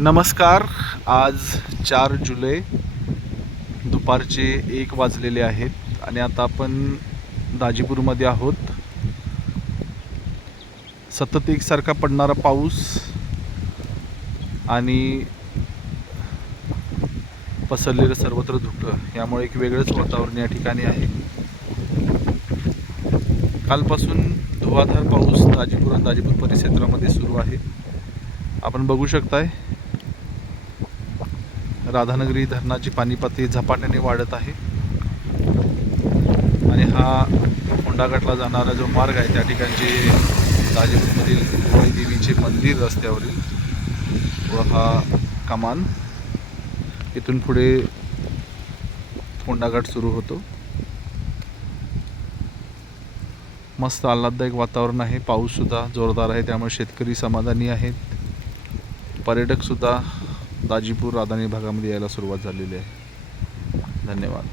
नमस्कार. आज 4 जुलै दुपारचे 1 वाजलेले आहेत आणि आता आपण दाजीपूरमध्ये आहोत. सतत एकसारखा पडणारा पाऊस आणि पसरलेलं सर्वत्र धुकं यामुळे एक वेगळंच वातावरण या ठिकाणी आहे. कालपासून धुवाधार पाऊस दाजीपूर आणि दाजीपूर परिसरामध्ये सुरू आहे. आपण बघू शकताय राधानगरी धरणाची पाणी पातळी झपाट्याने वाढत आहे आणि हा फोंडाघाटला जाणारा जो मार्ग आहे त्या ठिकाणचे दाजीपूरमधील भोळी देवीचे मंदिर रस्त्यावरील व हा कमान इथून पुढे फोंडाघाट सुरू होतो. मस्त आल्हाददायक वातावरण आहे. पाऊससुद्धा जोरदार आहे त्यामुळे शेतकरी समाधानी आहेत. पर्यटकसुद्धा दाजीपूर राधानगरी भागामध्ये यायला सुरुवात झालेली आहे. धन्यवाद.